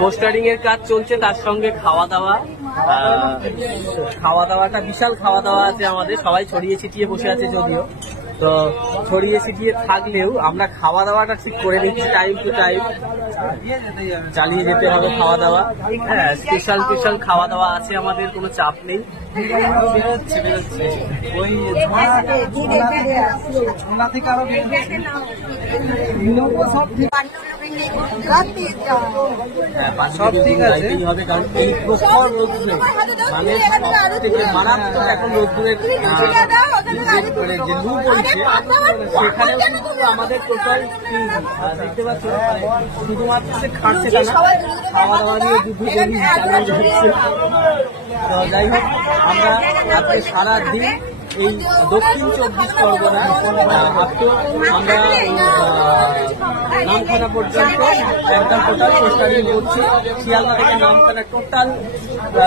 Postering এর কাজ চলছে, তার সঙ্গে খাওয়া দাওয়াটা বিশাল খাওয়া দাওয়া আছে আমাদের। সবাই ছড়িয়ে ছিটিয়ে বসে আছে, যদিও তো ছড়িয়ে ছিটিয়ে থাকলেও আমরা খাওয়া দাওয়াটা ঠিক করে নিচ্ছি, টাইম টু টাইম চালিয়ে যেতে হবে খাওয়া দাওয়া। হ্যাঁ, স্পেশাল খাওয়া দাওয়া আছে আমাদের, কোনো চাপ নেই। ওই থেকে আরো সব ঠিক আছে হবে, কারণ এই প্রখর রোদ্দুরে মানে মারাত্মক এখন রোদ্দুরের যে লু পড়ছে, সেখানেও কিন্তু আমাদের টোটাল দেখতে পাচ্ছ শুধুমাত্র সে খাচ্ছে না, খাওয়া দাওয়া নিয়ে যুদ্ধ হচ্ছে। তো যাই হোক, আমরা আজকে সারাদিন এই দক্ষিণ 24 পরগনা আমরা নামখানা পর্যন্ত একদম টোটাল পোস্টারিং করছি। শিয়ালদা থেকে নামখানা টোটাল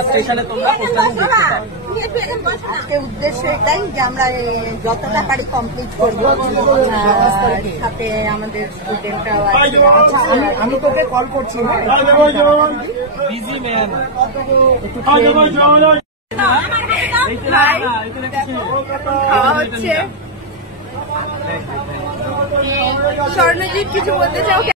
স্টেশনে তোমরা পোস্টারিং দেখতে পাবে। আজকের উদ্দেশ্য এটাই যে আমরা যতটা পারি কমপ্লিট করবো, সাথে আমাদের স্টুডেন্টরাও আছে। আমি তোকে কল করছি, বিজি ম্যান খাওয়া হচ্ছে। স্বর্ণজিৎ কিছু বলতে চাও?